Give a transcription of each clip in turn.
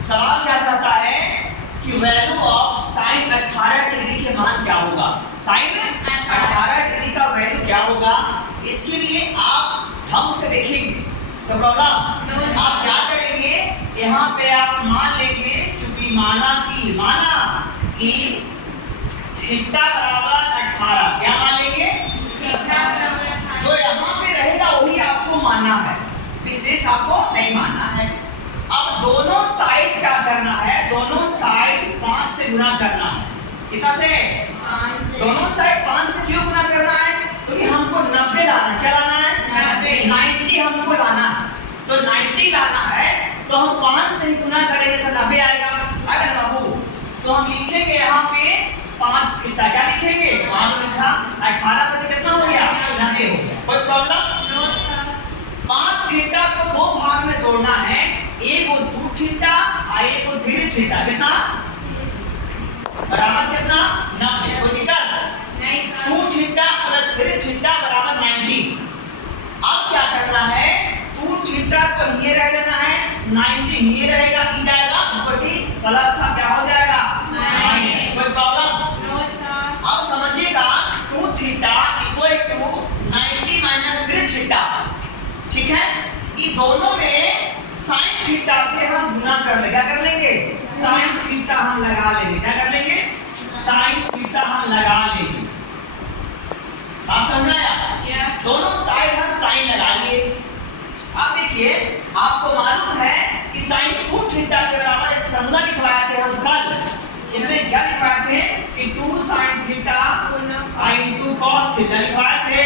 सवाल क्या कहता है कि वैल्यू ऑफ साइन 18 डिग्री के मान क्या होगा। साइन 18 डिग्री का वैल्यू क्या होगा, इसके लिए आप ढंग से देखेंगे तो प्रॉब्लम आप क्या करेंगे, यहाँ पे आप मान लेंगे क्योंकि माना कि थीटा बराबर 18, क्या मान लेंगे, जो यहाँ पे रहेगा वही आपको मानना है, विशेष आपको नहीं मानना है। अब दोनों साइड क्या करना है, दोनों साइड 5 से गुना करना है। कितना से? 5 से। दोनों साइड 5 से क्यों गुना करना है, क्योंकि हमको 90 लाना है। क्या लाना है? 90 हमको लाना है। तो 90 लाना है तो हम 5 से ही गुना करेंगे तो 90 आएगा। अगर बाबू तो हम लिखेंगे यहाँ पे 5 थीटा, क्या लिखेंगे 5 थीटा, 18 पर से कितना हो गया 90 हो गया। कोई प्रॉब्लम? 5 थीटा को दो भाग में तोड़ना है, एक को 2 थीटा और एक को 3 थीटा, कितना बराबर कितना 90। कोई दिक्कत नहीं? 2 थीटा प्लस 3 थीटा बराबर 90। अब क्या करना है, 2 थीटा को ये रह देना है, 90 ये रहेगा, ई जाएगा ऊपर प्लस का क्या हो जाएगा माइनस। कोई प्रॉब्लम? अब समझिएगा 2 theta equal to 90 minus 3 theta, ठीक है। ये दोनों में साइन थीटा से हम गुना कर लेंगे, क्या कर लेंगे साइन थीटा हम लगा लेंगे, क्या कर लेंगे साइन थीटा हम लगा लेंगे। बात समझ आया? yes. दोनों साइड हम साइन लगा लिए। अब देखिए आपको मालूम है कि साइन 2 थीटा के बराबर एक फॉर्मूला लिखवाए थे हम कल, इसमें क्या लिखवाए थे कि 2 sin theta into cos theta लिखवाए थे।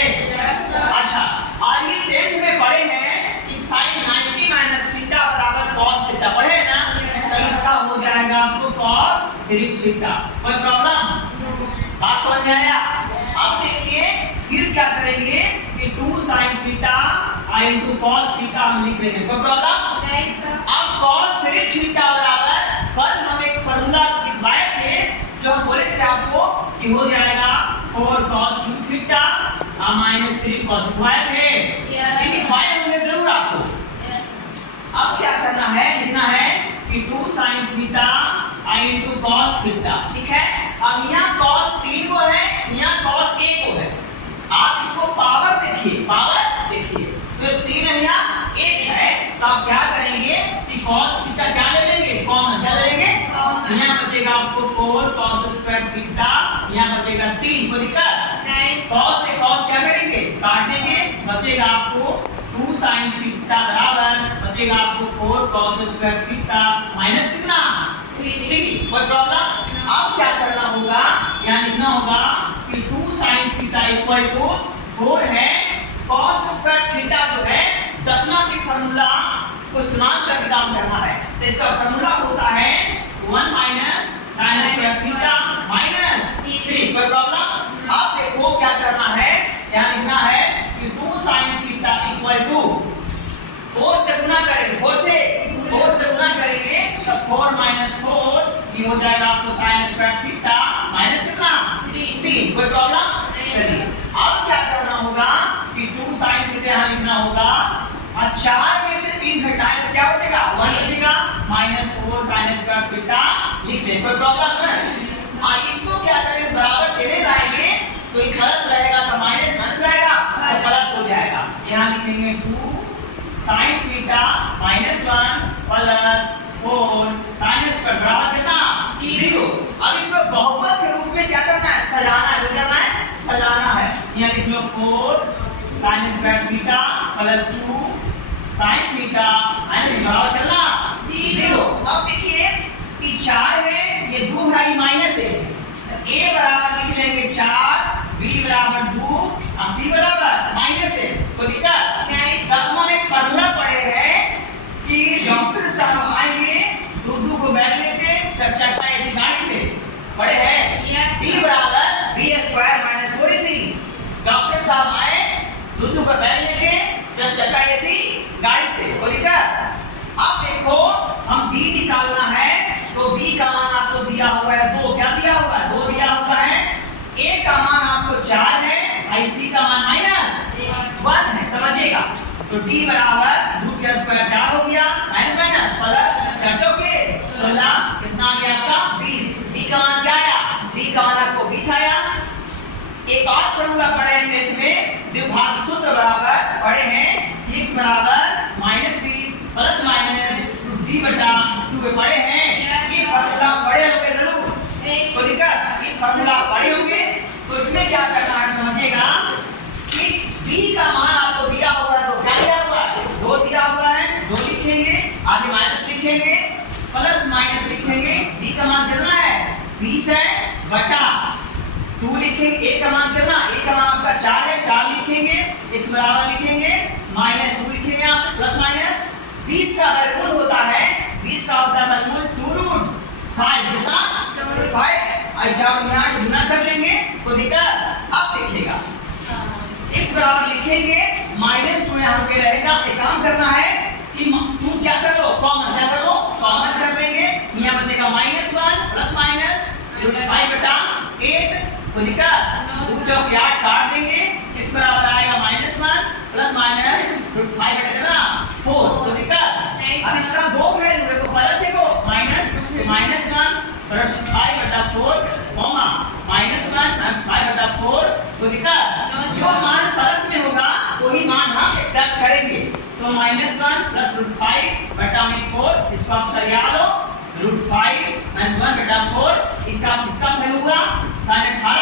अच्छा, और ये 10th में पढ़े हैं कि sin 90 माइनस थीटा बराबर cos थीटा, पढ़े हैं ना? तो इसका हो जाएगा आपको cos 3 थीटा। कोई प्रॉब्लम? बात समझ में आया? अब देखिए फिर क्या करेंगे कि 2 sin theta into cos theta हम लिख लेंगे। कोई प्रॉब्लम? नहीं सर। अब cos 3 थीटा बराबर कल हम एक फॉर्मूला लिखवाए थे, जो हम बोले थे आपको कि हो जाएगा 4 cos 2 थीटा माइनस 3 cos लिखवाए थे। ये लिखवाए होंगे जरूर आपको। अब क्या करना है, लिखना है कि 2 sin theta into cos theta, ठीक है। अब यहाँ cos 3 को है, यहाँ cos 1 को है। आप इसको पावर देखिए, पावर देखिए, तो 3 है यहाँ 1 है, तो आप क्या करेंगे कि cos थीटा क्या ले लेंगे, कॉमन क्या ले लेंगे, यहाँ बचेगा आपको 4 cos स्क्वायर थीटा, यहाँ बचेगा 3। कोई दिक्कत नहीं? cos से cos क्या करेंगे, काट देंगे, बचेगा आपको 2 sin थीटा बराबर बचेगा आपको 4 cos स्क्वायर थीटा माइनस कितना 3। कोई प्रॉब्लम? अब क्या करना होगा, यहाँ लिखना होगा कि 2 sin थीटा इक्वल टू 4 है, cos स्क्वायर थीटा जो है 10वां की फार्मूला को इस्तेमाल करके काम करना है, तो इसका फार्मूला होता है 1 minus sin square theta minus 3। कोई प्रॉब्लम? अब देखो क्या करना है, यहाँ लिखना है कि 2 sin थीटा इक्वल टू 4 से गुना करेंगे, 4 से गुना करेंगे तो 4 माइनस 4 ये हो जाएगा आपको sin स्क्वायर थीटा माइनस कितना 3। कोई प्रॉब्लम? चलिए अब क्या करना होगा कि 2 sin थीटा यहाँ लिखना होगा, और 4 में से 3 घटाएं तो क्या बचेगा 1 बचेगा, माइनस 4 sin स्क्वायर थीटा लिख ले। कोई प्रॉब्लम है? इसको क्या करेंगे, बराबर चले जाएंगे तो ये प्लस रहेगा तो माइनस रहेगा तो प्लस हो जाएगा। यहाँ लिखेंगे 2 sin theta minus 1 plus 4 sin square बराबर कितना 0। अब इसको बहुपद के रूप में क्या करना है, सजाना है। क्या करना है, सजाना है। यहाँ लिख लो 4 sin square theta plus 2 sin theta minus बराबर करना 0। अब देखिए कि 4 है, ये 2 है, ये माइनस है, a बराबर लिख लेंगे 4, b बराबर 2 और c बराबर माइनस है। कोई दिक्कत नहीं? 10वां में फॉर्मूला पढ़े हैं कि डॉक्टर साहब आएंगे दूध को बैग लेके चक्का ऐसी गाड़ी से, पढ़े हैं d बराबर b square minus 4ac। Doctor साहब आए दूध का बैग लेके चक्का ऐसी गाड़ी से। कोई दिक्कत? अब देखो हम b निकालना है तो b का मान आपको दिया हुआ है 2, क्या दिया हुआ है 2 दिया हुआ है, a का मान आपको 4 है, c का मान माइनस 1 है, समझिएगा। तो d बराबर 2 का स्क्वायर 4 हो गया, माइनस माइनस प्लस 4 चौके बदला, कितना आ गया आपका 20। b का मान क्या आया, b का मान आपको 20 आया। एक और फॉर्मूला पढ़े हैं 10th में, द्विघात सूत्र बराबर पढ़े हैं x बराबर -20 प्लस माइनस d/2 में पढ़े हैं। ये फॉर्मूला पढ़े होंगे जरूर, कोई दिक्कत, ये फॉर्मूला पढ़े होंगे। तो इसमें क्या करना है समझिएगा कि b का मान आपको दिया हुआ है, तो क्या दिया हुआ है, 2 दिया हुआ है, 2 लिखेंगे, आगे माइनस लिखेंगे, प्लस माइनस लिखेंगे। d का मान कितना है 20 है, बटा 2 लिखेंगे, a का मान कितना, a का मान आपका 4 है, 4 लिखेंगे, x बराबर लिखेंगे, -2 लिखेंगे आप, प्लस माइनस 20 का वर्गमूल होता है, 20 का होता है वर्गमूल 2√5, कितना 5, आई जाओ यहाँ गुना कर लेंगे, तो दिक्कत। अब देखिएगा x बराबर लिखेंगे, -2 यहाँ पे रहेगा। एक काम करना है कि 2 क्या कर लो, कॉमन, क्या कर लो, कॉमन कर लेंगे, यहाँ बचेगा -1 प्लस माइनस √5/8, कोई दिक्कत, 2 चौक 8 काट देंगे, x बराबर आएगा -1 प्लस माइनस √5/4, कोई दिक्कत। अब इसका 2 वैल्यू है, को प्लस है को माइनस, तो -1 प्लस 5/4 कॉमा -1 प्लस 5/4, कोई दिक्कत। जो मान प्लस में होगा वही मान हम एक्सेप्ट करेंगे, तो -1 प्लस √5/4, इसको आप सरिया लो, √5 - 1/4, इसका वैल्यू होगा sin 18